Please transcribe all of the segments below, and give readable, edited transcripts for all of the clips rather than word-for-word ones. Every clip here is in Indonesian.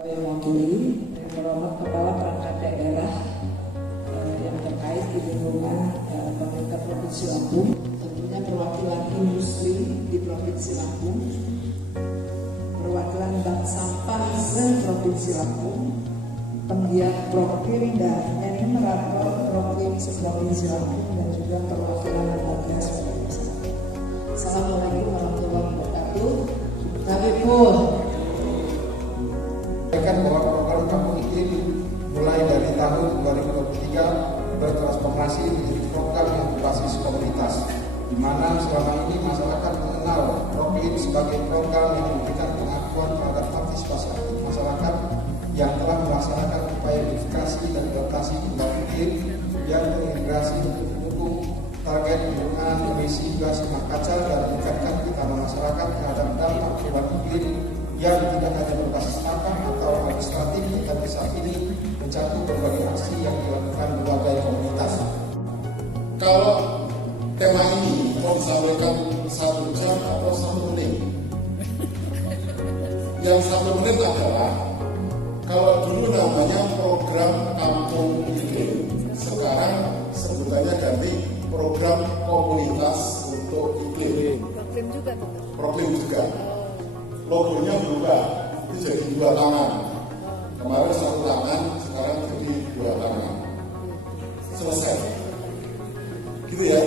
Saya mewakili Promotor Kepala Perangkat Daerah yang terkait di lingkungan pemerintah Provinsi Lampung, tentunya perwakilan industri di Provinsi Lampung, perwakilan bank sampah se-Provinsi Lampung, penggiat Prokim dan enumerator Prokim se-Provinsi Lampung, dan juga perwakilan lembaga swadaya usaha. Assalamualaikum warahmatullahi wabarakatuh. Kami pun bahwa program Kampung Iklim mulai dari tahun 2023 bertransformasi menjadi program yang berbasis komunitas, di mana selama ini masyarakat mengenal Prokim sebagai program yang memberikan pengakuan terhadap partisipasi aktif masyarakat yang telah melaksanakan upaya mitigasi dan adaptasi perubahan iklim yang terintegrasi untuk mendukung target penurunan emisi gas rumah kaca dan meningkatkan ketahanan masyarakat terhadap dampak perubahan iklim yang tidak hanya berbasis angka atau administratif, tetapi saat ini mencakup berbagai aksi yang dilakukan berbagai komunitas. Kalau tema ini mau disampaikan 1 jam atau 1 menit, yang 1 menit adalah kalau dulu namanya program Kampung Iklim, sekarang sebutannya ganti program komunitas untuk iklim. Program juga. Logonya berubah, itu jadi 2 tangan. Kemarin 1 tangan, sekarang jadi 2 tangan. Selesai. Gitu ya?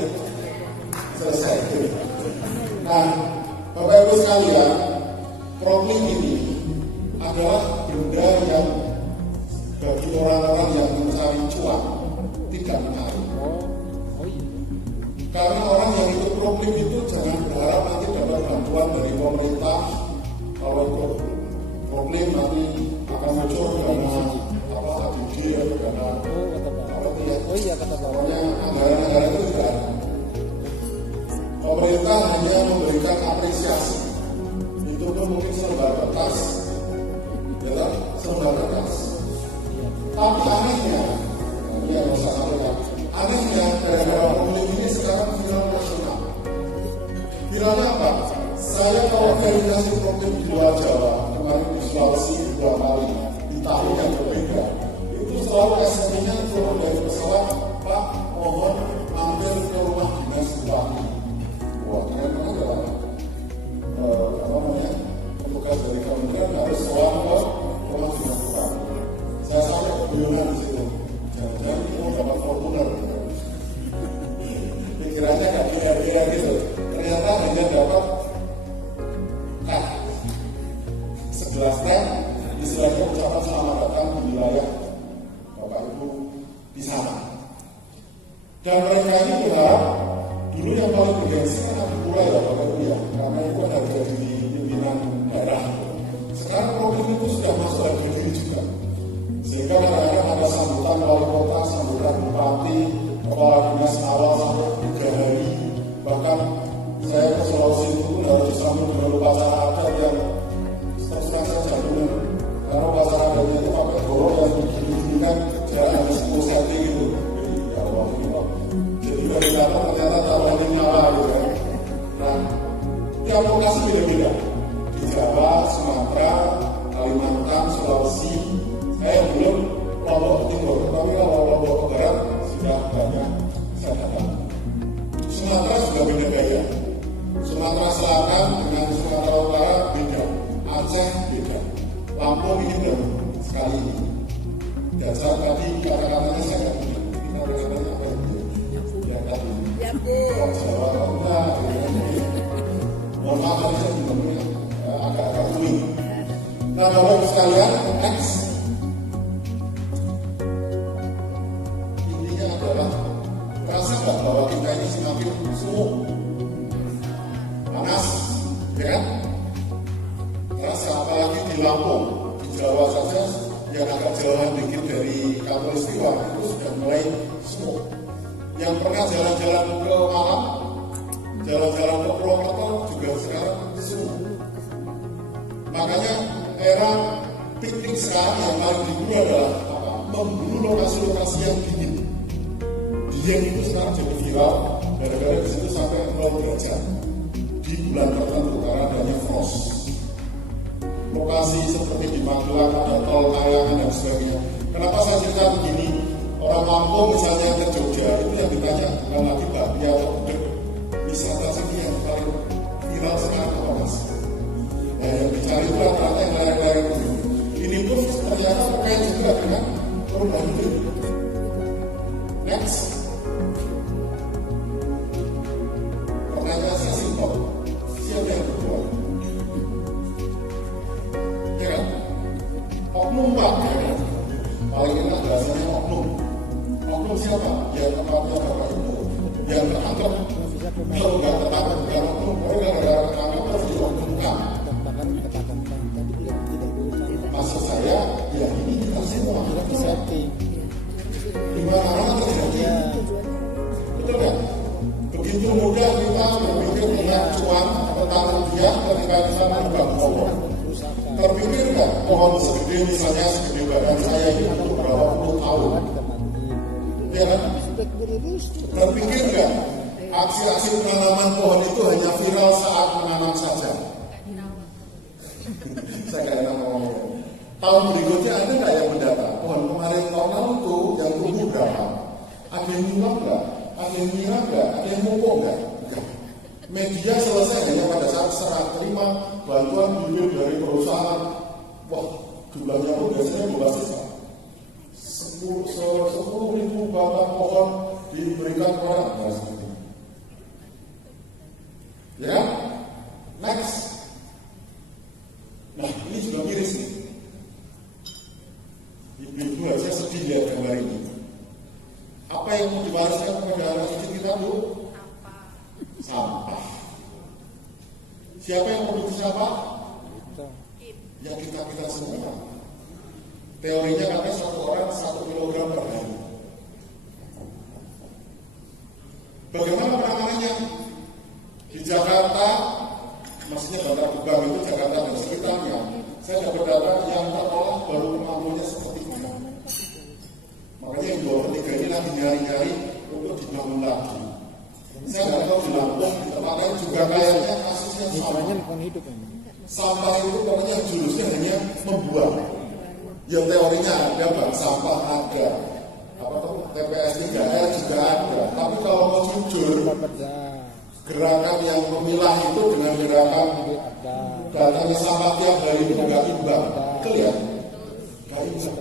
Selesai. Gitu. Nah, Bapak Ibu sekalian, Prokim ini adalah benda yang bagi orang-orang yang mencari cuan tidak menarik. Karena orang yang ikut Prokim itu jangan berharap nanti dapat bantuan dari pemerintah. Kalau ikut Prokim nanti akan muncul dana APBD atau dana pokoknya anggaran-anggaran itu tidak ada. Pemerintah hanya memberikan apresiasi, itu pun mungkin selembar kertas, ya, selembar kertas. Tapi anehnya, ini yang saya sampaikan, anehnya gara-gara Prokim ini sekarang viral nasional. Viralnya apa? Saya kalau verifikasi Prokim di luar Jawa, kemarin di Sulawesi 2 kali, di tahun yang berbeda, itu selalu SMS-nya turun dari pesawat, Pak, mohon mampir ke rumah dinas bupati. Wah, ternyata adalah petugas dari kementerian harus soal ke rumah dinas bupati. Saya sampai kebingungan di situ. Jangan-jangan kita dapat formulir. Pikirannya nggak kira-kira gitu. Ternyata hanya dapat 11 tem, istilahnya ucapan selamat datang di wilayah Bapak Ibu di sana. Dan mereka ini berharap, dulu yang paling bergengsi kan Abu Pura ya Bapak Ibu ya, karena itu ada jadi pimpinan daerah. Sekarang Prokim itu sudah masuk harga diri juga, sehingga kadang-kadang ada sambutan wali kota, sambutan bupati, kepala dinas awal sampai 3 hari. Bahkan saya ke Sulawesi itu pun harus disambut dengan upacara adat yang saya jadul, karena pasaran dari itu pakai borong yang begini-begini kan jarak hanya 10 cm gitu. Ya Allah, jadi dari kata ternyata taruhannya nyala gitu kan. Nah, tiap lokasi beda-beda. Di Jawa, Sumatera, Kalimantan, Sulawesi, saya belum Lombok Timur, tapi kalau Lombok Barat sudah banyak saya datang. Sumatera juga beda gaya. Sumatera Selatan dengan Sumatera Utara beda. Aceh beda, Lampung ini baru sekali ini. Dasar tadi kata-katanya saya nggak punya. Ini kata-katanya apa itu? Ya tadi. Kalau Jawa kalau enggak, mohon maaf tadi saya juga punya agak-agak sulit. Nah, Bapak sekalian, next. Intinya adalah merasa nggak bahwa kita ini semakin sumuk, panas, ya kan? Apalagi di Lampung, di Jawa saja yang agak jauhan dikit dari Katulistiwa itu sudah mulai sumuk. Yang pernah jalan-jalan ke Malang, jalan-jalan ke Purwokerto juga sekarang sumuk. Makanya era piknik sekarang yang paling diburu adalah apa? Memburu lokasi-lokasi yang dingin. Dieng itu sekarang jadi viral, gara-gara di situ sampai 0 derajat di bulan tertentu karena adanya frost. Lokasi seperti di Magelang ada sebagainya. Kenapa saya cerita begini? Orang Lampung misalnya ke Jogja itu yang ditanya bukan lagi bakpia atau gudeg, wisata sini yang paling viral sekarang apa mas? Nah, yang dicari itu rata-rata yang layar-layar itu. Ini pun ternyata terkait juga dengan perubahan iklim. Next. Pertanyaan saya simpel. Siapa yang berbuat? Ya kan? Oknum Pak, ya kan? Paling enak bahasanya oknum. Oknum siapa? Ya tempatnya Bapak Ibu. Yang tertangkap. Kalau nggak tertangkap, bukan oknum. Kalau nggak tertangkap, harus dioknumkan. Maksud saya, ya ini kita semua. Di mana-mana terjadi. Betul kan? Begitu mudah kita berpikir tentang cuan tentang rupiah ketika kita menebang pohon. Terpikir nggak pohon segede misalnya segede badan saya ini untuk berapa puluh tahun? Ya kan? Terpikir nggak aksi-aksi penanaman pohon itu hanya viral saat menanam saja? Saya nggak enak ngomongnya. Tahun berikutnya ada nggak yang mendata? Pohon kemarin normal itu yang tumbuh berapa? Ada yang nyulam nggak? Ada yang ngira nggak? Ada yang mopok nggak? Enggak. Media selesai hanya pada saat serah terima bantuan bibit dari perusahaan. Wah, jumlahnya pun biasanya berbasis 10.000 batang pohon diberikan kepada Anda seperti ini. Ya, next. Nah, ini juga miris nih. Ibu-ibu harusnya sedih lihat gambar ini. Apa yang mau diwariskan kepada anak cucu kita, Bu? Sampah. Siapa yang produksi sampah? Ya kita semua. Teorinya katanya satu orang 1 kilogram per hari. Bagaimana penanganannya? Di Jakarta, maksudnya Bantar Gebang itu Jakarta dan sekitarnya, saya dapat data yang terolah baru kemampuannya seperti ini. Makanya yang 23 ini lagi nyari-nyari untuk dibangun lagi. Saya nggak tahu di Lampung, di tempat lain juga kayaknya kasusnya sama. Sampah itu pokoknya jurusnya hanya membuang. Yang teorinya ada, bank sampah ada, apa tuh TPS 3R juga ada. Tapi kalau mau jujur, gerakan yang memilah itu dengan gerakan datangnya sampah tiap hari itu nggak imbang, betul ya? Nggak imbang.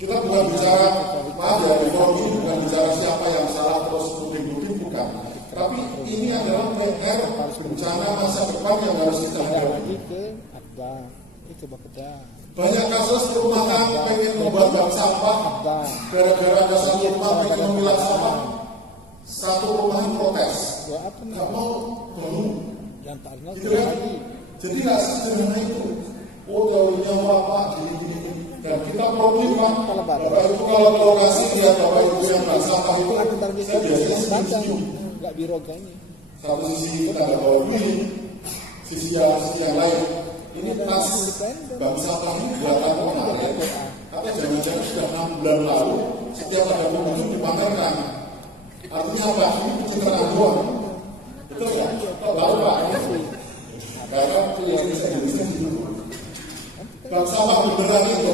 Kita bukan bicara, maaf ya, ekonomi bukan bicara siapa yang salah terus puding-puding, bukan. Tapi ini adalah PR bencana masa depan yang harus kita hadapi. Banyak kasus rumah tangga pengen membuat bank sampah, gara-gara ada satu rumah pengen memilah sampah, satu rumah protes, nggak mau bangun, gitu kan? Jadi nggak sederhana itu. Oh teorinya apa gini. Dan kita problem Pak, Bapak Ibu kalau ke lokasi lihat Bapak Ibu yang bank sampah itu, saya biasanya setuju. Nggak biroganya. Satu sisi kita nggak bawa duit, sisi yang lain. Ini tas bank sampah ini buatan kemarin, tapi jangan-jangan sudah 6 bulan lalu setiap ada pengunjung dipamerkan. Artinya apa? Ini pencitraan doang. Betul ya? Lalu Pak, karena Indonesia gitu. Bank sampah beneran itu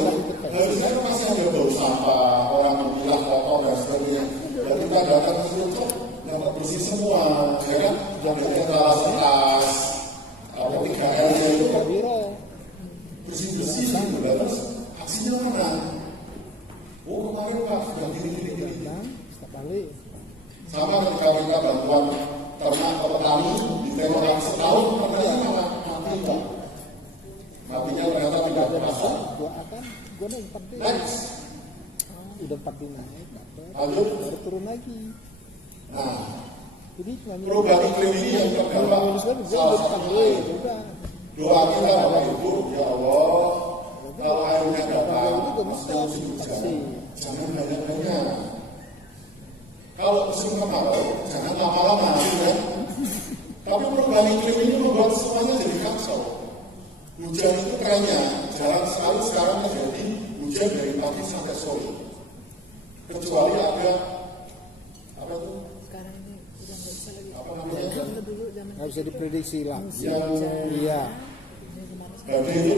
harusnya masih ada bau sampah, orang memilah kotor dan sebagainya. Dan kita datang ke situ dapat bersih semua, ya kan? Ada tas, apa 3R itu bersih-bersih gitu. Terus hasilnya mana? Oh kemarin Pak sudah gini. Sama ketika kita bantuan ternak atau petani di tengok setahun, pertanyaannya mati Pak. Matinya ternyata tidak terasa. Next. Udah 45 lanjut baru turun lagi. Nah, Jadi perubahan iklim ini yang terdampak salah satunya doa kita Bapak Ibu, ya Allah, kalau airnya datang, maksudnya musim hujan, jangan banyak-banyak. Kalau musim kemarau, jangan lama-lama, ya. Tapi perubahan iklim ini membuat semuanya jadi kacau. Hujan itu kerennya, jarang sekali sekarang terjadi hujan dari pagi sampai sore. Kecuali ada apa itu? Sekarang ini udah nggak bisa lagi. Apa namanya? Dulu zaman nggak bisa diprediksi lah. Yang Iya. badai itu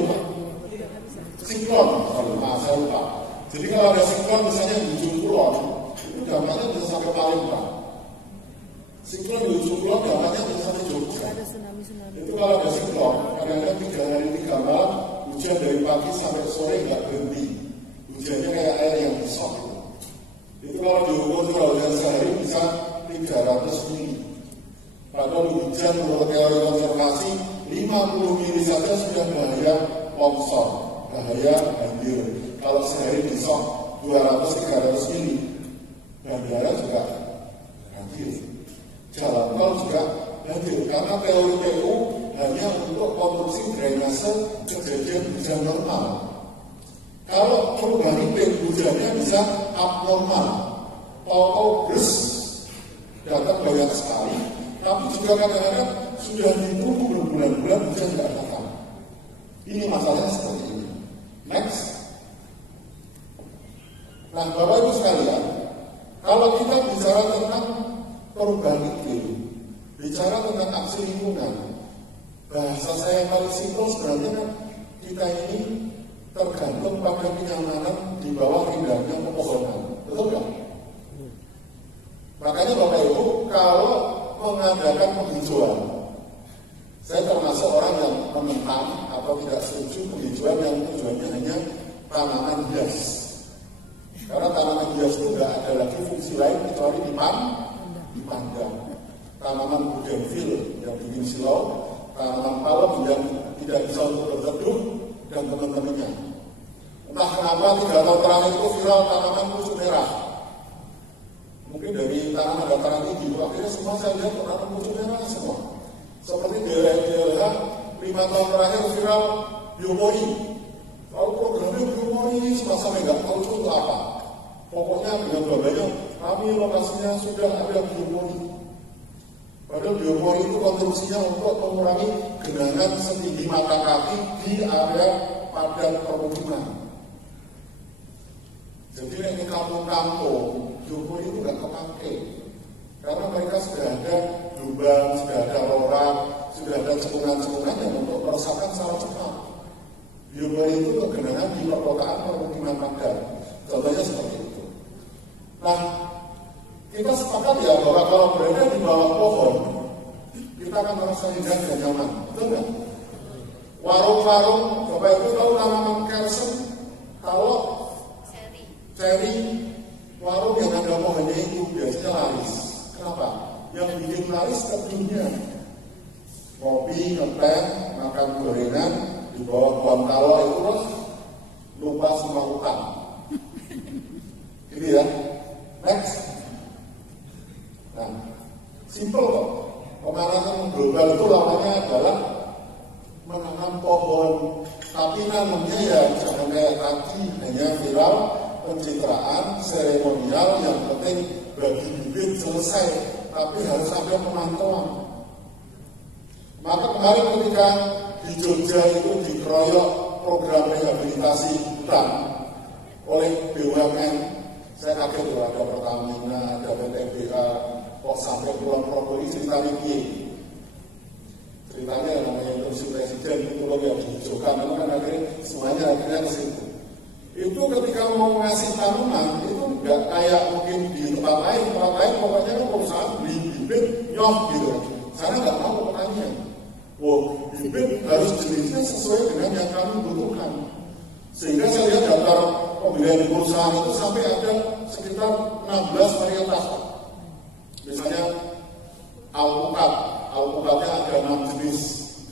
siklon, saya lupa. Jadi kalau ada siklon misalnya di ujung kulon, itu dampaknya bisa sampai Palembang. Siklon di ujung kulon dampaknya bisa sampai Jogja. Ada tsunami. Itu kalau ada siklon, kadang-kadang 3 hari 3 malam, hujan dari pagi sampai sore nggak berhenti. Hujannya kayak air yang besar. Itu kalau diukur curah hujan sehari bisa 300 mili. Padahal hujan menurut teori konservasi 50 mili saja sudah bahaya longsor, bahaya banjir. Kalau sehari bisa 200-300 mili, bandara juga banjir. Jalan tol juga banjir. Karena teori PU hanya untuk konstruksi drainase kejadian hujan normal. Kalau perubahan iklim hujannya bisa abnormal, tahu-tahu datang banyak sekali, tapi juga kadang-kadang sudah ditunggu berbulan-bulan hujan tidak datang. Ini masalahnya seperti ini. Next. Nah, Bapak Ibu sekalian, kalau kita bicara tentang perubahan iklim, bicara tentang aksi lingkungan, bahasa saya yang paling simpel sebenarnya kan kita ini tergantung pada kenyamanan di bawah indahnya pepohonan, betul nggak? Makanya Bapak Ibu kalau mengadakan penghijauan, saya termasuk orang yang menentang atau tidak setuju penghijauan yang tujuannya hanya tanaman hias. Karena tanaman hias itu nggak ada lagi fungsi lain kecuali dipandang. Tanaman bougainville yang bikin silau, tanaman palem yang tidak bisa untuk berteduh, dan teman-temannya. Entah kenapa 3 tahun terakhir itu viral tanaman pucuk merah. Mungkin dari tanaman dataran tinggi, akhirnya semua saya lihat tanaman pucuk merah semua. Seperti daerah-daerah 5 tahun terakhir viral biomori. Kalau programnya biomori, semua sampai nggak tahu itu apa. Pokoknya dengan babanya, kami lokasinya sudah ada biomori. Padahal biomori itu konstruksinya untuk mengurangi genangan setinggi mata kaki di area padat permukiman. Jadi ini kampung-kampung, biomori itu nggak kepake. Karena mereka sudah ada lubang, sudah ada lorong, sudah ada cekungan-cekungan yang untuk meresapkan secara cepat. Biomori itu untuk genangan di perkotaan permukiman padat. Contohnya seperti itu. Nah, kita sepakat ya bahwa kalau berada di bawah pohon, kita akan merasa indah dan nyaman, betul nggak? Warung-warung, Bapak Ibu tahu tanaman kelsen? Kalau ceri, warung yang ada pohonnya itu biasanya laris. Kenapa? Yang bikin laris teduhnya. Kopi, ngeteh, makan gorengan di bawah pohon talo itu terus lupa semua utang. Ini ya. Next. Nah, simple kok. Pemanasan global itu lawannya adalah menanam pohon. Tapi nanamnya ya jangan kayak tadi, hanya viral, pencitraan, seremonial, yang penting bagi bibit selesai. Tapi harus ada pemantauan. Maka kemarin ketika di Jogja itu dikeroyok program rehabilitasi hutan oleh BUMN, saya kaget loh, ada Pertamina, ada PTBA, kok sampai Kulon Progo ini ceritanya piye? Ceritanya namanya instruksi presiden itu loh yang dihijaukan, itu kan akhirnya semuanya akhirnya ke situ. Itu ketika mau ngasih tanaman itu nggak kayak mungkin di tempat lain pokoknya kan perusahaan beli bibit nyok gitu. Sana nggak tahu petaninya. Wow, bibit harus jenisnya sesuai dengan yang kami butuhkan. Sehingga saya lihat daftar pembelian di perusahaan itu sampai ada sekitar 16 varietas. Misalnya alpukatnya ada 6 jenis,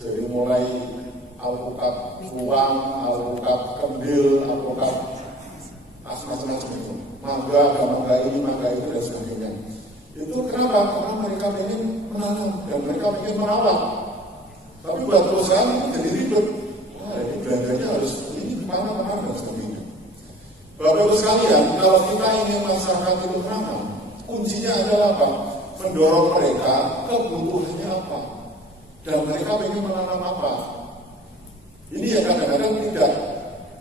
dari mulai alpukat ruang, alpukat kendil, alpukat macam-macam itu. Mangga ini, mangga itu dan sebagainya. Itu kenapa? Karena mereka ingin menanam dan mereka ingin merawat. Tapi buat perusahaan jadi ribet. Wah, ini belanjanya harus ini kemana-mana dan sebagainya. Bapak Ibu sekalian, kalau kita ingin masyarakat itu ramah, kuncinya adalah apa? Mendorong mereka kebutuhannya apa, dan mereka ingin menanam apa. Ini yang kadang-kadang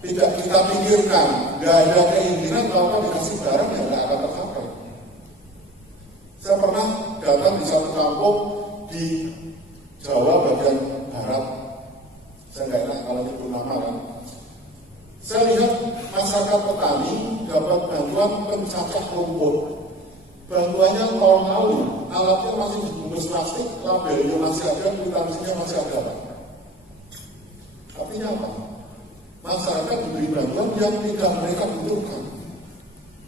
tidak kita pikirkan. Nggak ada keinginan kalau dikasih barang yang nggak akan tercapai. Saya pernah datang di satu kampung di Jawa bagian barat. Saya nggak enak kalau nyebut nama kan. masyarakat petani dapat bantuan pencacah rumput. Bantuannya tahun lalu, alatnya masih dibungkus plastik, labelnya masih ada, kwitansinya masih ada. Artinya apa? Masyarakat diberi bantuan yang tidak mereka butuhkan.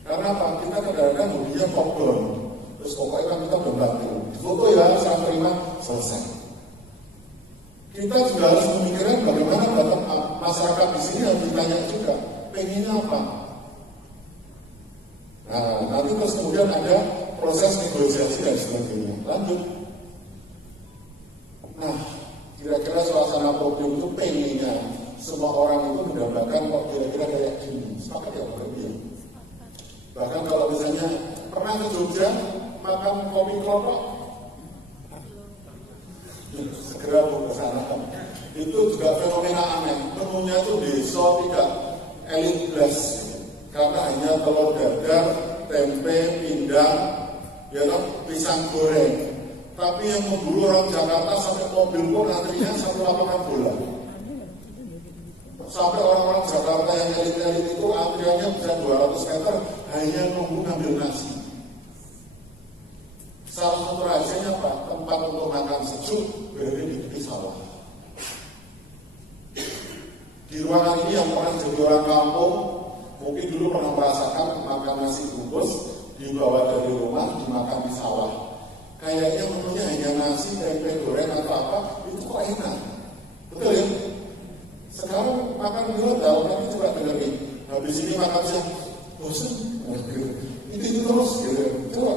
Karena apa? Kita kadang-kadang hobinya kokbon. Terus pokoknya kan kita berbantu. Foto ya, saya terima, selesai. Kita juga harus memikirkan bagaimana masyarakat di sini harus ditanya juga, pengennya apa? Nah, nanti terus kemudian ada proses negosiasi dan sebagainya. Lanjut. Nah, kira-kira suasana problem itu pengennya semua orang itu mendapatkan kok kira-kira kayak gini. Sepakat ya problem. Bahkan kalau misalnya pernah ke Jogja makan kopi kelopok, segera ke sana. Itu juga fenomena aneh. Menunya itu desa tidak elit plus. Karena hanya telur dadar, tempe, pindang, ya kan, pisang goreng. Tapi yang memburu orang Jakarta sampai mobil pun antrinya satu lapangan bola. Sampai orang-orang Jakarta yang elit-elit itu antriannya bisa 200 meter hanya nunggu ngambil nasi. Salah satu rahasianya apa? Tempat untuk makan sejuk berada di tepi sawah. Di ruangan ini yang pernah jadi orang kampung mungkin dulu pernah merasakan makan nasi bungkus dibawa dari rumah dimakan di sawah. Kayaknya menunya hanya nasi, tempe goreng atau apa, itu kok enak. Betul ya? Sekarang makan di hotel, nanti coba dengerin. Habis ini makan siang, bosan. Itu terus gitu. Coba,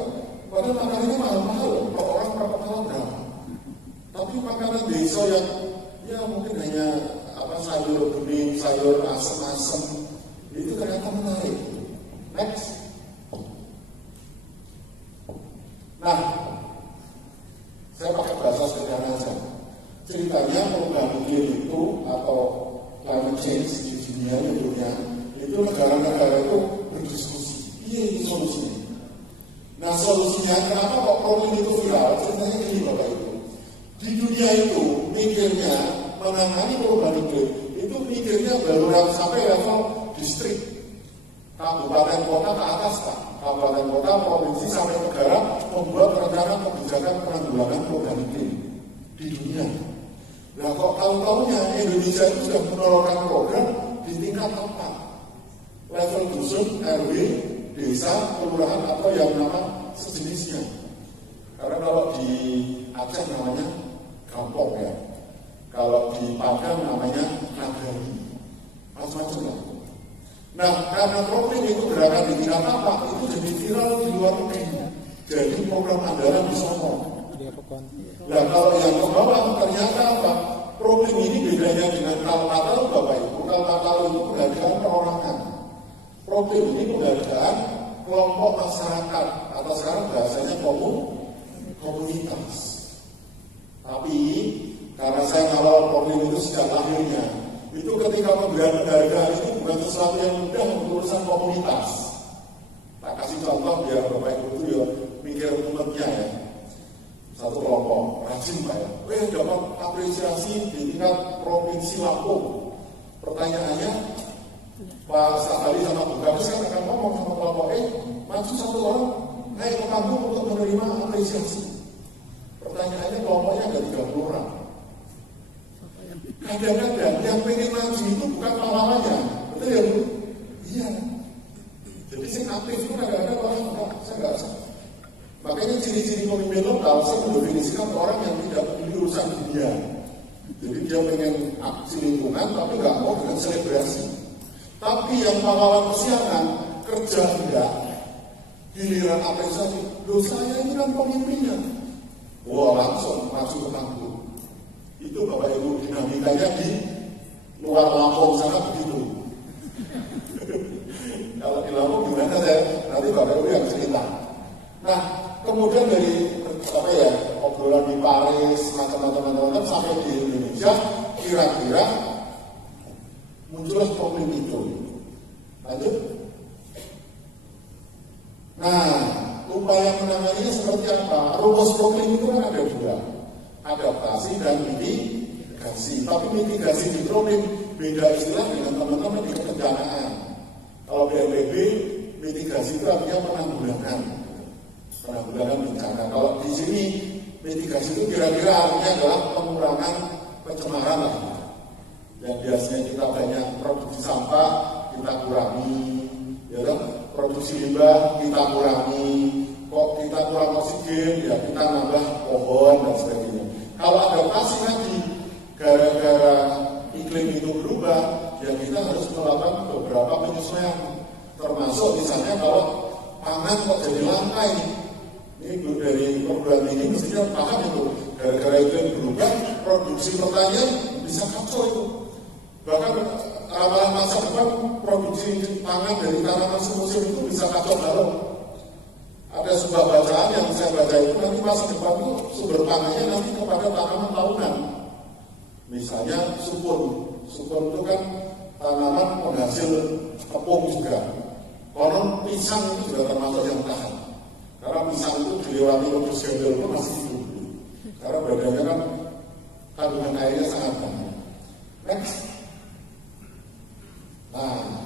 padahal makan ini mahal-mahal. Kalau orang berapa mahal berapa? Tapi makanan desa yang ya mungkin hanya sayur bening, sayur asem-asem, itu ternyata menarik. Next. Nah, saya pakai bahasa sederhana saja. Ceritanya perubahan iklim itu atau climate change di dunia itu negara-negara itu berdiskusi. Ini solusinya. Nah, solusinya kenapa kok problem itu viral? Ceritanya ini Bapak Ibu. Di dunia itu mikirnya menangani perubahan iklim itu mikirnya baru sampai level distrik, kabupaten kota ke atas Pak. Kabupaten kota, provinsi sampai negara membuat rencana kebijakan penanggulangan perubahan iklim di dunia. Nah kok tahu-tahunya Indonesia itu sudah menelurkan program di tingkat apa? Level dusun, RW, desa, kelurahan atau yang nama sejenisnya. Karena kalau di Aceh namanya kampung ya. Kalau di Padang namanya nagari, macam-macam lah. Nah, karena problem itu gerakan di tingkat apa, itu jadi viral di luar negeri. Jadi program andalan di Solo. Nah, kalau yang ke bawah ternyata apa? Problem ini bedanya dengan Kalpataru Bapak Ibu. Kalpataru itu penghargaan perorangan. Problem ini penghargaan kelompok masyarakat atau sekarang bahasanya komunitas. Tapi karena saya ngawal problem itu sejak lahirnya, itu ketika pemberian penghargaan itu bukan sesuatu yang mudah untuk urusan komunitas. Tak kasih contoh biar Bapak Ibu itu ya mikir umatnya ya. Satu kelompok rajin Pak ya, dapat apresiasi di tingkat provinsi Lampung. Pertanyaannya, Pak Sakali sama Bu Gabus kan akan ngomong sama kelompok maju satu orang naik ke kampung untuk menerima apresiasi. Pertanyaannya kelompoknya ada 30 orang. Kadang-kadang yang pengen maju itu bukan pahlawannya, betul ya Bu? Iya. Jadi sing aktif itu kadang-kadang orang saya nggak usah. Makanya ciri-ciri pemimpin lokal saya mendefinisikan orang yang tidak peduli urusan dunia. Jadi dia pengen aksi lingkungan tapi nggak mau dengan selebrasi. Tapi yang pahlawan kesiangan kerja enggak, giliran apresiasi. Loh saya ini kan pemimpinnya. Wah langsung maju ke panggung. Itu Bapak Ibu dinamikanya di luar Lampung sana begitu. Kalau di Lampung gimana saya nanti Bapak Ibu yang cerita. Nah kemudian dari obrolan di Paris macam-macam sampai di Indonesia kira-kira muncullah problem itu. Lanjut. Nah upaya menanganinya seperti apa? Rumus problem itu kan ada dua. Adaptasi dan mitigasi. Tapi mitigasi di problem beda istilah dengan teman-teman di kebencanaan. mitigasi itu artinya penanggulangan bencana. Kalau di sini mitigasi itu kira-kira artinya adalah pengurangan pencemaran lah. Yang biasanya kita banyak produksi sampah, kita kurangi, ya kan? Produksi limbah kita kurangi, kok kita kurang oksigen, ya kita nambah pohon dan sebagainya. Kalau adaptasi nanti gara-gara iklim itu berubah, ya kita harus melakukan beberapa penyesuaian. Termasuk misalnya kalau pangan kok jadi langka ini dari perguruan tinggi mestinya paham itu. Gara-gara iklim berubah, produksi pertanian bisa kacau itu. Bahkan ramalan masa depan produksi pangan dari tanaman semusim itu bisa kacau balau. Ada sebuah bacaan yang saya baca itu nanti masa depan itu sumber pangannya nanti kepada tanaman tahunan. Misalnya sukun itu kan tanaman penghasil tepung juga. Konon pisang itu juga termasuk yang tahan. Karena pisang itu dilewati wedus gandul itu masih hidup. Karena badannya kan kandungan airnya sangat banyak. Next. Nah,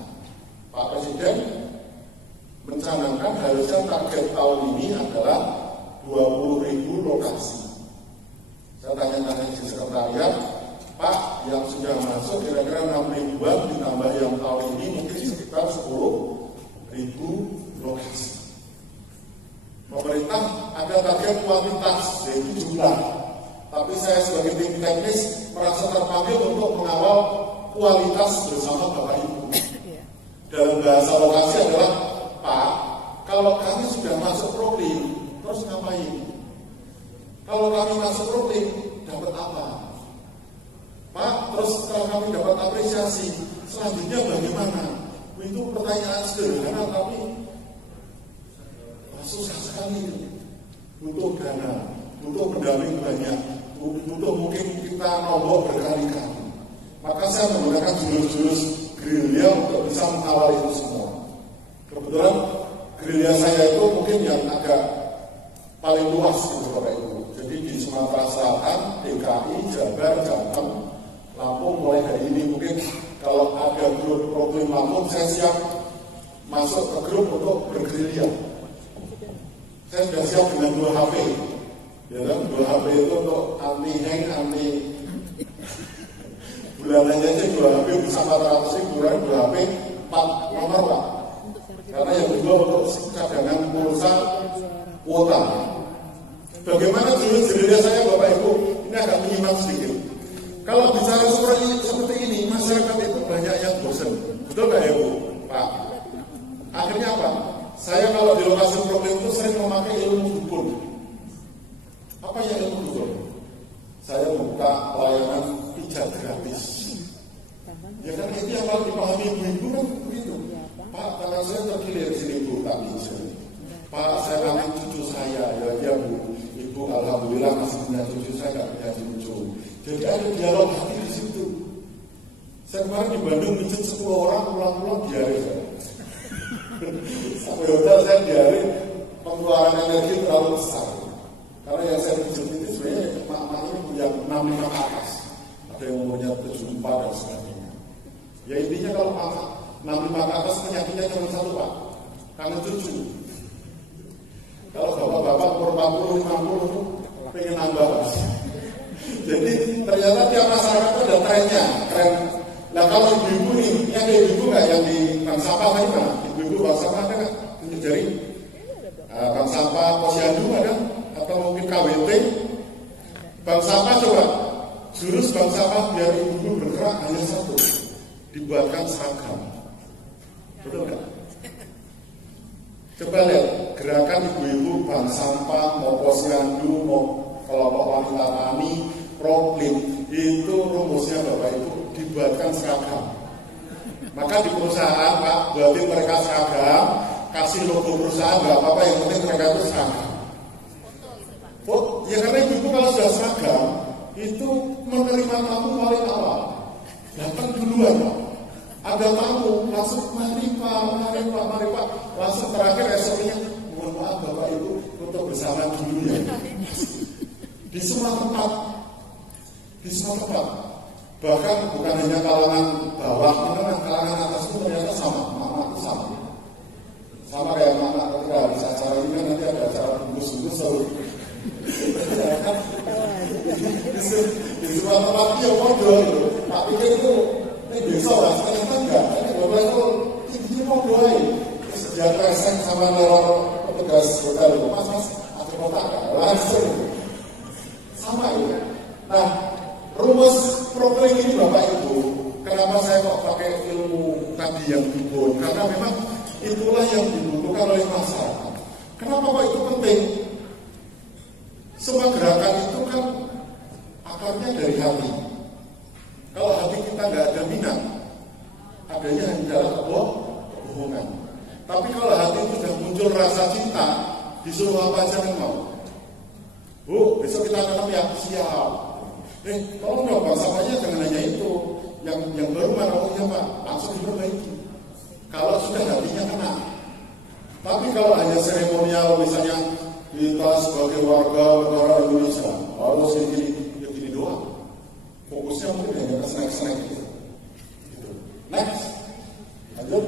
Pak Presiden mencanangkan harusnya target tahun ini adalah 20.000 lokasi. Saya tanya-tanya di sekretariat, Pak, yang sudah masuk kira-kira 6.000-an ditambah yang tahun ini mungkin sekitar 10.000 lokasi. Pemerintah ada target kuantitas, yaitu jumlah. Tapi saya sebagai tim teknis merasa terpanggil untuk mengawal kualitas bersama Bapak Ibu. Dalam bahasa lokasi adalah, Pak, kalau kami sudah masuk proklim, terus ngapain? Kalau kami masuk proklim, dapat apa? Pak, terus setelah kami dapat apresiasi, selanjutnya bagaimana? Itu pertanyaan sederhana, tapi susah sekali. Butuh dana, butuh pendamping banyak, butuh mungkin kita nombok berkali-kali. Maka saya menggunakan jurus-jurus gerilya untuk bisa mengawal itu semua. Kebetulan gerilya saya itu mungkin yang agak paling luas gitu Bapak Ibu. Jadi di Sumatera Selatan, DKI, Jabar, Jateng, Lampung mulai hari ini mungkin kalau ada grup proklim Lampung saya siap masuk ke grup untuk bergerilya. Saya sudah siap dengan 2 HP. Ya kan, 2 HP itu untuk anti hang, anti bulanannya aja 2 HP bisa 400.000, 2 HP 4 nomor Pak. Karena yang kedua untuk cadangan pulsa kuota. Bagaimana judul-judulnya saya Bapak Ibu? Ini agak menyimak sedikit. Kalau bicara seperti ini, masyarakat itu banyak yang bosan. Betul nggak ya Bu? Pak? Akhirnya apa? Saya kalau di lokasi proklim itu sering memakai ilmu dukun. Apa ya ilmu dukun? Saya membuka pelayanan pijat gratis. Ya kan itu yang paling dipahami ibu-ibu kan begitu. Pak, tangan saya terkilir sini Bu, tak bisa. Pak, saya kawin cucu saya, ya Bu. Ibu alhamdulillah masih punya cucu, saya nggak punya cucu. Jadi ada dialog hati di situ. Saya kemarin di Bandung mijit 10 orang, pulang-pulang diare saya. Sampai hotel saya diare, pengeluaran energi terlalu besar. Karena yang saya mijit itu sebenarnya emak-emak ini punya 65 ke atas. Ada yang punya 74 dan sebagainya. Ya intinya kalau 65 ke atas penyakitnya cuma satu Pak, kangen cucu. Kalau bapak-bapak umur 40-50 itu pengen nambah. Jadi ternyata tiap masyarakat itu ada trennya, tren. Nah kalau ibu-ibu nih, yang ada ibu nggak yang di bank sampah mana? Ibu-ibu bank sampah ada nggak? Tunjuk jari. Bank sampah Posyandu ada? Atau mungkin KWT? Bank sampah coba. Jurus bank sampah biar ibu-ibu bergerak hanya satu, dibuatkan seragam. Betul nggak? Coba lihat gerakan ibu-ibu bank sampah, mau Posyandu, mau kelompok wanita tani, proklim, itu rumusnya Bapak Ibu dibuatkan seragam. Maka di perusahaan Pak, buatin mereka seragam, kasih logo perusahaan, nggak apa-apa, yang penting mereka itu seragam. Ya karena ibu-ibu kalau sudah seragam, itu menerima tamu paling awal. Datang duluan Pak. Ada tamu, langsung mari Pak. Langsung terakhir esoknya, mohon maaf Bapak Ibu untuk bersama dulu ya. Di semua tempat. Bahkan bukan hanya kalangan bawah, kalangan atas itu ternyata sama, mama itu sama. Sama kayak dia kresek sama neror petugas hotel itu, mas ada kotak langsung sama itu. Nah, rumus program ini Bapak Ibu, kenapa saya kok pakai ilmu tadi yang dibun? Karena memang itulah yang dibutuhkan oleh masyarakat. Kenapa kok itu penting? Semua gerakan itu kan akarnya dari hati. Kalau hati kita nggak ada minat, adanya hanya dalam kebohongan. Tapi kalau hati itu sudah muncul rasa cinta, disuruh apa aja kan mau. Bu, besok kita akan ya siap. Tolong dong Pak, sampahnya jangan hanya itu. Yang baru mana ya Pak, langsung diperbaiki. Kalau sudah hatinya kena. Tapi kalau hanya seremonial, misalnya kita sebagai warga negara Indonesia harus gini doang. Fokusnya mungkin hanya ke snack-snack gitu. Next, lanjut.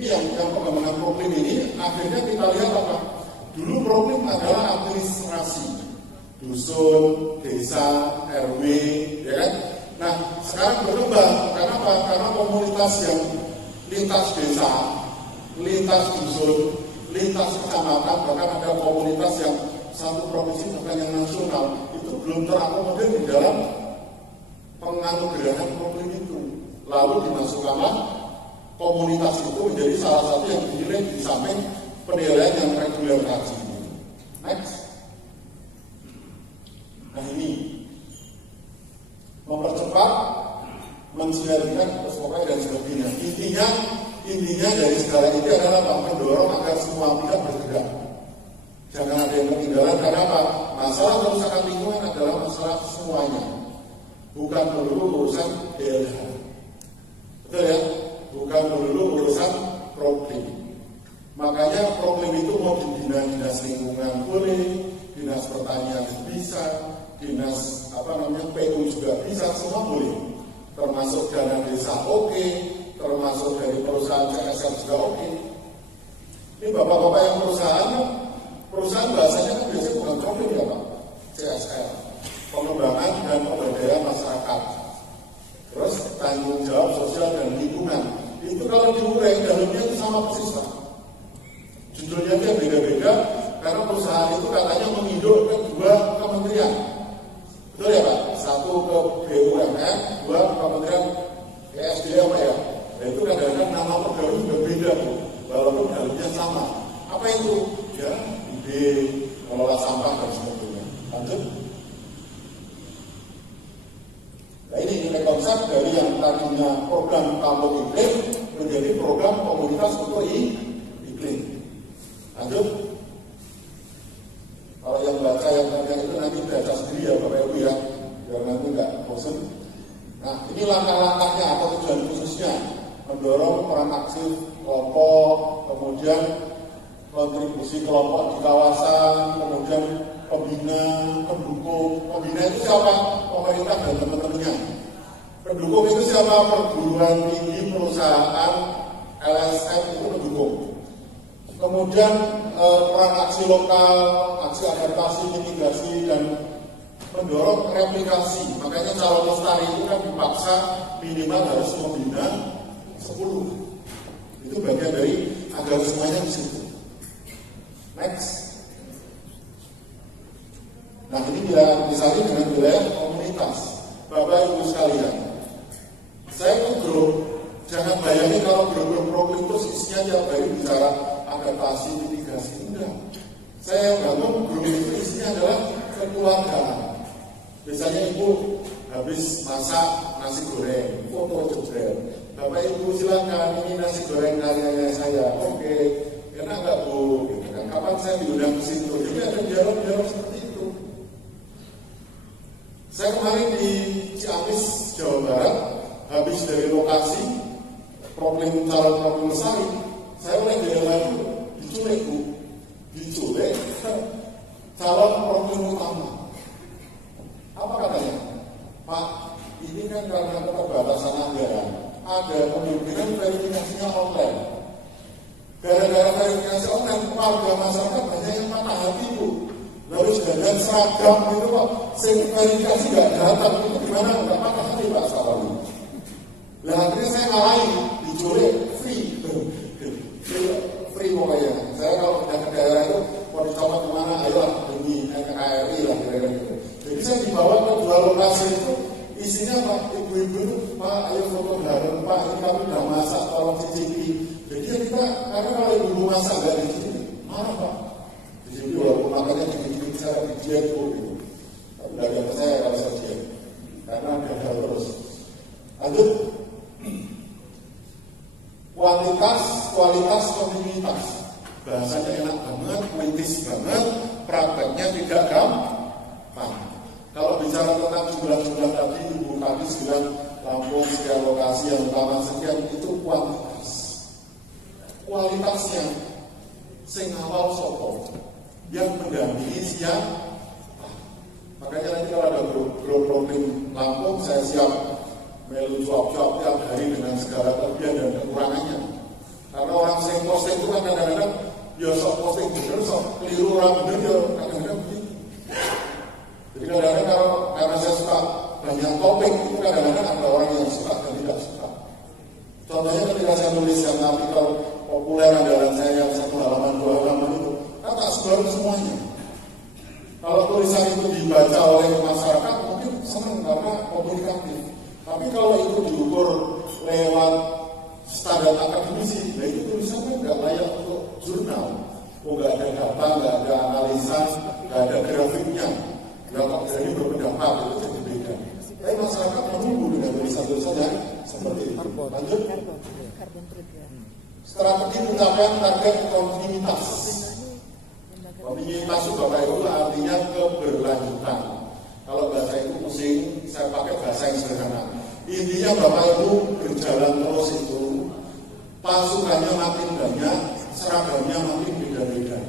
Ini yang pengembangan problem ini akhirnya kita lihat apa? Dulu problem adalah administrasi, dusun, desa, RW, ya kan? Nah, sekarang berkembang. Karena apa? Karena komunitas yang lintas desa, lintas dusun, lintas kecamatan, bahkan ada komunitas yang satu provinsi bahkan yang nasional itu belum terakomodir di dalam penganugerahan problem itu. Lalu dimasukkanlah komunitas itu menjadi salah satu yang dinilai di samping penilaian yang reguler tadi. Next. Nah ini mempercepat, mensinergikan persoalan dan sebagainya. Intinya dari segala ini adalah mendorong agar semua pihak bergerak. Jangan ada yang ketinggalan. Karena apa? Masalah kerusakan lingkungan adalah masalah semuanya, bukan melulu urusan DLH. Betul ya? Bukan melulu urusan problem. Makanya problem itu mau di dinas lingkungan boleh, dinas pertanian bisa, dinas PU juga bisa, semua boleh. Termasuk dana desa oke, termasuk dari perusahaan CSR juga oke. Ini bapak-bapak yang perusahaan bahasanya kan biasanya bukan problem ya Pak, CSR, pengembangan dan pemberdayaan masyarakat. Terus tanggung jawab sosial dan lingkungan. Itu kalau diurai dalamnya itu sama persis Pak. Judulnya dia beda-beda karena perusahaan itu katanya menginduk ke 2 kementerian. Betul ya Pak? Satu ke BUMN, 2 ke Kementerian ESDM ya. Nah itu kadang-kadang nama pegawai juga beda tuh, walaupun dalamnya sama. Apa itu? Ya, ide mengelola sampah dan sebagainya. Lanjut. Nah ini nilai konsep dari yang tadinya program kampung iklim menjadi program komunitas untuk iklim. Lanjut. Kalau yang baca yang itu nanti baca sendiri ya Bapak Ibu ya, biar nanti nggak bosan. Nah ini langkah-langkahnya atau tujuan khususnya mendorong peran aktif kelompok, kemudian kontribusi kelompok di kawasan, kemudian pembina, pendukung. Pembina itu siapa? Pemerintah dan teman-temannya. Pendukung itu siapa? Perguruan tinggi, perusahaan, LSM itu pendukung. Kemudian peran aksi lokal, aksi adaptasi, mitigasi, dan mendorong replikasi. Makanya calon lestari itu kan dipaksa minimal harus membina 10. Itu bagian dari agar semuanya di situ. Next. Nah ini misalnya dengan wilayah komunitas. Bapak Ibu sekalian, saya itu grup, jangan bayangin kalau grup-grup program itu isinya tiap hari bicara adaptasi, mitigasi, enggak. Saya bangun grup itu isinya adalah kekeluargaan. Biasanya ibu habis masak nasi goreng, foto jebret. Bapak Ibu silakan, ini nasi goreng karyanya saya. Oke, enak nggak Bu? Gitu kan. Kapan saya diundang ke situ? Jadi ada dialog-dialog seperti itu. Saya kemarin di Ciamis, Jawa Barat, habis dari lokasi calon problem Lestari, saya oleh daerah itu diculik Bu, diculik calon problem utama. Apa katanya? Pak, ini kan karena keterbatasan anggaran, ada kemungkinan verifikasinya online. Gara-gara verifikasi online, warga masyarakat banyak yang patah hati Bu. Lalu sedangkan seragam itu kok verifikasi nggak datang, itu gimana? Nggak patah hati Pak Salawi. Nah akhirnya saya ngalahin di diculik free pokoknya. Saya kalau pindah ke daerah itu mau dicoba kemana, ayolah demi NKRI lah kira-kira gitu. Jadi saya dibawa ke dua lokasi itu, isinya Pak, ibu-ibu itu, Pak, ayo foto bareng, Pak, ini kami udah masak, tolong cicipi. Jadi kita, karena kalau ibu masak nggak di sini, marah Pak. Di sini walaupun makannya dikit-dikit saya diet gitu. Tapi nggak ada saya kalau saya diet, karena gagal terus. Lanjut. Kualitas komunitas. Bahasanya enak banget, puitis banget, prakteknya tidak gampang. Kalau bicara tentang jumlah-jumlah tadi, Ibu Kadis bilang Lampung sekian lokasi yang utama sekian, itu kuantitas. Kualitasnya sing awal sopo yang mendampingi siapa. Makanya nanti kalau ada program Lampung, saya siap melu job-job tiap hari dengan segala kelebihan dan kekurangannya. Karena orang sing posting itu kan kadang-kadang ya sok posting bener, sok keliru orang bener ya kadang-kadang begitu. Jadi kadang-kadang karena saya suka banyak topik itu kadang-kadang ada orang yang suka dan tidak suka. Contohnya ketika saya nulis yang artikel populer andalan saya yang 1 halaman 2 halaman itu, kan tak sebar semuanya. Kalau tulisan itu dibaca oleh masyarakat mungkin senang karena komunikatif. Tapi kalau itu diukur lewat standar akademisi, nah itu tulisannya nggak layak untuk jurnal. Oh, nggak ada data, nggak ada analisa, nggak ada grafiknya. Nggak kok jadi berpendapat, itu jadi beda. Tapi masyarakat menunggu dengan tulisan-tulisan yang seperti itu. Lanjut. Strategi pencapaian target kontinuitas. Kontinuitas itu Bapak Ibu artinya keberlanjutan. Kalau bahasa itu pusing, saya pakai bahasa yang sederhana. Intinya Bapak Ibu berjalan terus itu, pasukannya makin banyak, seragamnya makin beda-beda.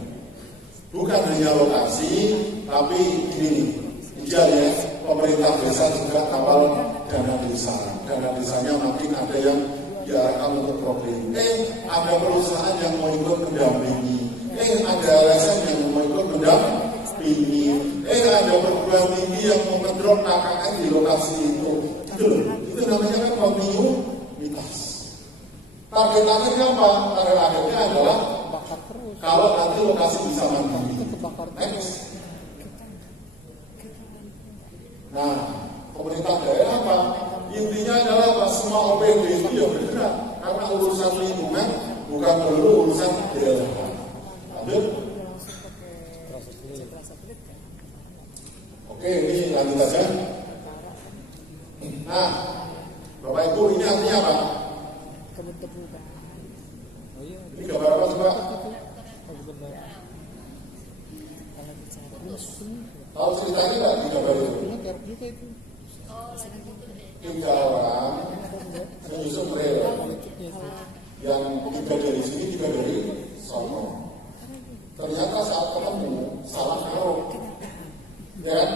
Bukan hanya lokasi, tapi ini ideal ya, pemerintah desa juga kapal dana desa. Dana desanya makin ada yang diarahkan untuk program. Ada perusahaan yang mau ikut mendampingi. Ada LSM yang mau ikut mendampingi. Ada perguruan tinggi yang mau mendrop KKN di lokasi itu. Itu namanya kan kontinuitas. Target akhirnya apa? Target akhirnya adalah kalau nanti lokasi bisa mandiri. Next. Nah, pemerintah daerah apa? Intinya adalah apa? Semua OPD itu ya bergerak. Karena urusan lingkungan bukan perlu urusan daerah. Lanjut. Oke, ini lanjut aja. Nah, Bapak Ibu, ini artinya apa? Ini gambar apa coba? Tahu ceritanya nggak di gambar itu? 3 orang menyusun rel yang 3 dari sini, 3 dari sono. Ternyata saat ketemu salah naruh, ya kan?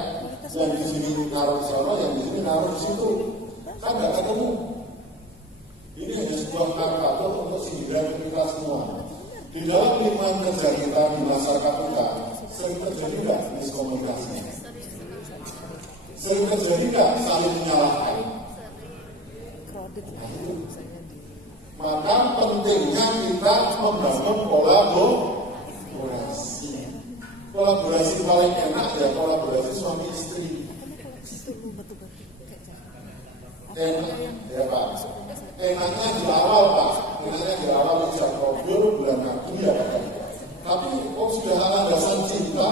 Yang di sini naruh di sono, yang di sini naruh di situ, kan nggak ketemu. Ini hanya sebuah karikatur untuk sindiran kita semua. Di dalam lingkungan kerja kita di masyarakat kita sering terjadi nggak miskomunikasi? Sering terjadi nggak saling menyalahkan? Maka pentingnya kita membangun kolaborasi. Kolaborasi paling enak ya kolaborasi suami istri. Enak ya Pak. Enaknya di awal Pak. Enaknya di awal bisa ngobrol bulan kaki ya Pak. Tapi kok sudah landasan cinta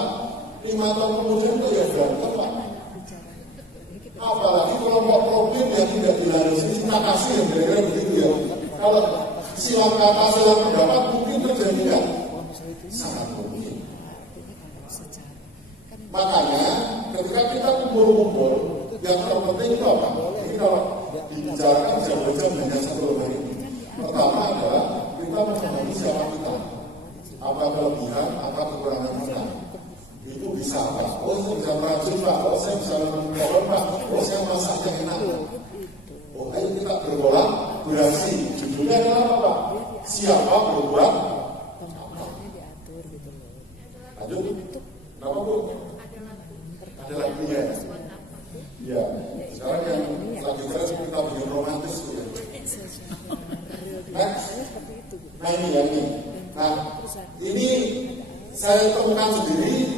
5 tahun kemudian itu ya berantem Pak. Apalagi kelompok problem yang tidak dilandasi terima kasih ya kira-kira begitu ya. Kalau silang kata silang pendapat mungkin terjadi kan? Sangat mungkin. Makanya ketika kita kumpul-kumpul yang terpenting itu apa? Ini kalau dibicarakan jam-jam hanya 1 lembar ini. Pertama adalah kita mengenali siapa kita, apa kelebihan, apa kekurangan kita. Itu bisa Pak. Oh saya bisa meracun Pak. Oh saya bisa mengolah Pak. Oh saya masaknya enak. Oh ayo kita berkolaborasi. Judulnya adalah apa Pak? Siapa berbuat apa? Lanjut. Kenapa Bu? Ada lagi ya? Ya. Sekarang yang selanjutnya kita bikin romantis Bu ya. Nah ini. Nah ini saya temukan sendiri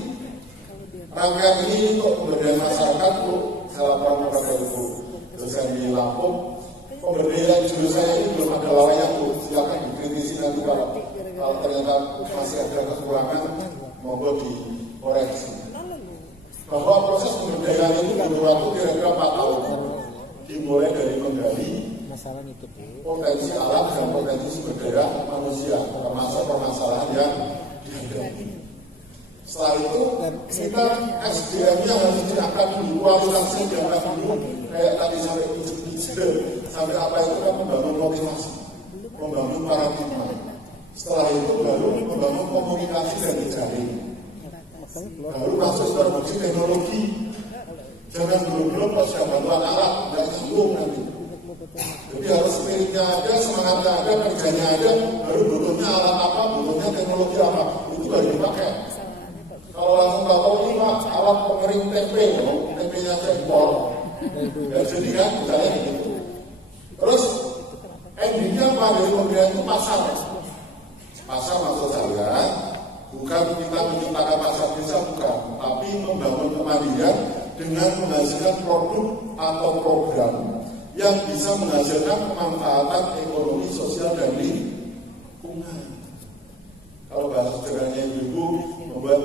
rangkaian ini untuk pemberdayaan masyarakat untuk saya laporkan kepada Ibu dosen di Lampung. Pemberdayaan judul saya ini belum ada lawannya Bu, silakan dikritisi nanti kalau ternyata masih ada kekurangan monggo dikoreksi. Bahwa proses pemberdayaan ini butuh waktu kira-kira 4 tahun, dimulai dari menggali potensi alam dan potensi sumber daya manusia, termasuk permasalahan yang dihadapi. Setelah itu kita SDM-nya harus diangkat dulu, kualitasnya diangkat dulu, kayak tadi sampai sampai apa itu kan membangun motivasi, membangun paradigma. Setelah itu baru membangun komunikasi dan jejaring. Baru masuk produksi teknologi. Jangan belum pas sudah bantuan alat, tidak nyambung nanti. Jadi harus spiritnya ada, semangatnya ada, kerjanya ada, baru butuhnya alat apa, butuhnya teknologi apa, itu baru dipakai. Kalau langsung tahu ini Pak, alat pengering tempe, tempenya impor. Ya, jadi kan, misalnya gitu. Terus endingnya apa dari pemberdayaan itu pasar. Pasar maksud saya bukan kita menciptakan pasar desa, bukan, tapi membangun kemandirian dengan menghasilkan produk atau program yang bisa menghasilkan kemanfaatan ekonomi, sosial dan lingkungan. Kalau bahasa sederhananya ibu membuat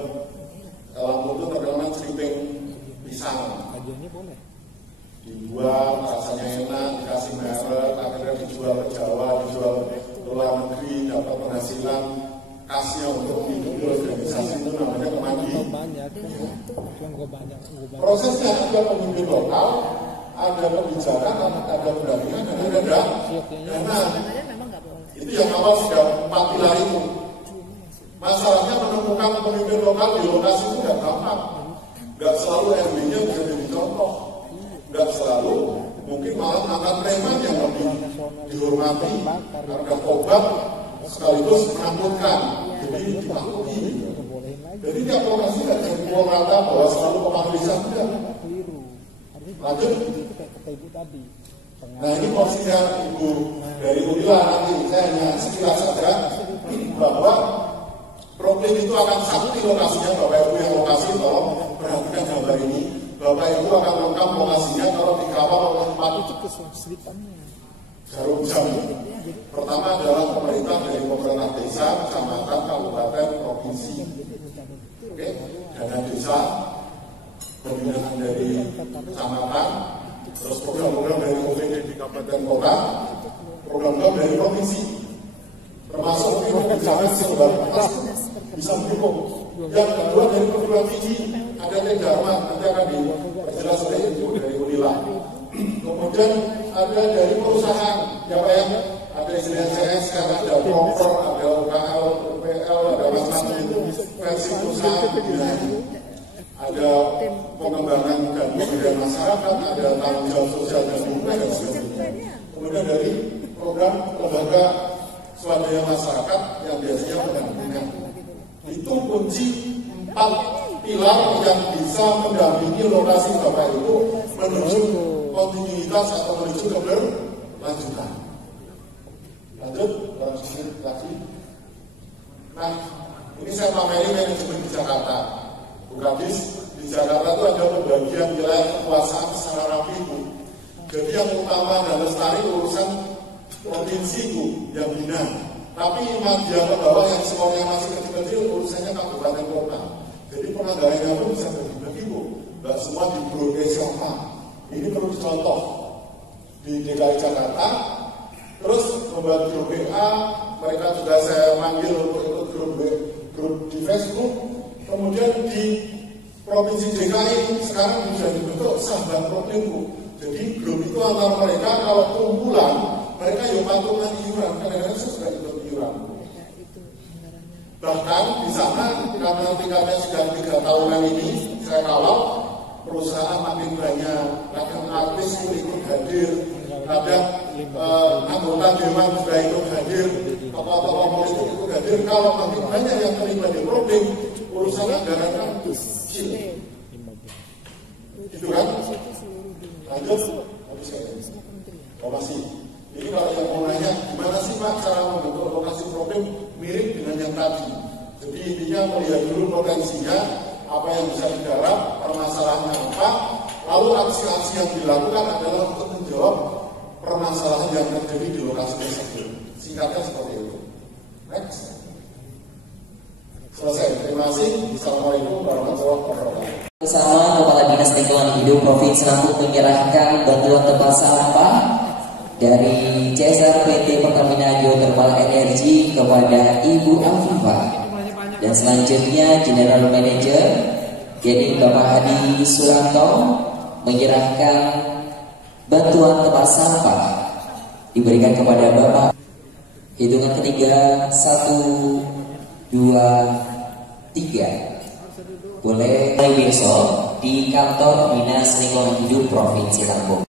Lampung itu terkenal ceriping pisang. Dibuat rasanya enak, dikasih merek, akhirnya dijual ke Jawa, dijual ke luar negeri, dapat penghasilan khasnya untuk menghidupi organisasi itu namanya kemandirian. Prosesnya ada pemimpin lokal, ada kebijakan, ada pendampingan, dan ada dana. Itu yang awal sudah 4 pilar itu. Masalahnya menemukan pemimpin lokal di lokasi itu tidak gampang. Nggak selalu MB-nya bisa jadi contoh. Nggak selalu, mungkin malah angkat preman yang lebih dihormati, harga obat sekaligus menakutkan, jadi ditakuti. Jadi tiap lokasi tidak jadi pukul rata bahwa selalu pemahamisan tidak. Lanjut. Nah ini porsinya Ibu dari Unila nanti, saya hanya sekilas saja bahwa problem itu akan sakti lokasinya. Bapak Ibu yang lokasi tolong perhatikan gambar ini. Bapak Ibu akan lengkap lokasinya kalau dikawal oleh 4 jarum jam. Pertama adalah pemerintah dari pemerintah desa, kecamatan, kabupaten, provinsi. Oke, dana desa, pembinaan dari kecamatan, terus program-program dari OPD di kabupaten kota, program-program dari provinsi, termasuk kebijakan seluruh bisa mendukung. Yang kedua dari perguruan tinggi ada Dharma, nanti akan diperjelas oleh Ibu dari Unila. Kemudian ada dari perusahaan, ya Pak ya, ada istilah CS, ada proper, ada UKL, UPL, ada macam-macam itu versi perusahaan, ada pengembangan dan pemberdayaan masyarakat, ada tanggung jawab sosial dan lingkungan dan sebagainya. Kemudian dari program lembaga swadaya masyarakat yang biasanya pendampingan. Itu kunci 4 pilar yang bisa mendampingi lokasi Bapak Ibu menuju kontinuitas atau menuju keberlanjutan. Lanjut lagi. Nah, ini saya pameri manajemen di Jakarta. Bu Kadis, di Jakarta itu ada pembagian wilayah kekuasaan secara rapi Bu. Jadi yang utama dan lestari urusan provinsi Bu yang bina. Tapi bagian ke bawah yang semuanya masih kecil-kecil urusannya kabupaten kota. Jadi penganggarannya pun bisa berbagi Bu. Nggak semua di Broadcast siapa. Ini perlu dicontoh di DKI Jakarta. Terus membuat grup WA, mereka juga saya panggil untuk ikut grup di Facebook. Kemudian di Provinsi DKI sekarang sudah dibentuk sahabat problem Bu. Jadi grup itu antara mereka kalau kumpulan mereka yang patungan iuran, kadang-kadang sudah ikut iuran. Bahkan di sana karena tingkatnya sudah 3 tahunan ini saya kawal perusahaan makin banyak, kadang artis ikut hadir, kadang anggota dewan sudah ikut hadir, tokoh-tokoh politik ikut hadir. Kalau makin banyak yang terlibat di problem, urusan anggaran kan kecil. Itu kan? Lanjut, habis saya. Oh masih. Jadi kalau yang mau nanya, gimana sih Pak cara membentuk lokasi problem? tapi mirip dengan yang tadi. Jadi intinya melihat dulu potensinya, apa yang bisa digarap, permasalahannya apa, lalu aksi-aksi yang dilakukan adalah untuk menjawab permasalahan yang terjadi di lokasi tersebut. Singkatnya seperti itu. Next. Selesai. Terima kasih. Assalamualaikum warahmatullahi wabarakatuh. Bersama Kepala Dinas Lingkungan Hidup Provinsi Lampung menyerahkan bantuan tempat sampah dari CSR PT Pertamina Geothermal Energy kepada Ibu Afifah. Dan selanjutnya General Manager jadi Bapak Hadi Suranto menyerahkan bantuan tempat sampah diberikan kepada Bapak. Hitungan ketiga, 1, 2, 3. Boleh besok di kantor Dinas Lingkungan Hidup Provinsi Lampung.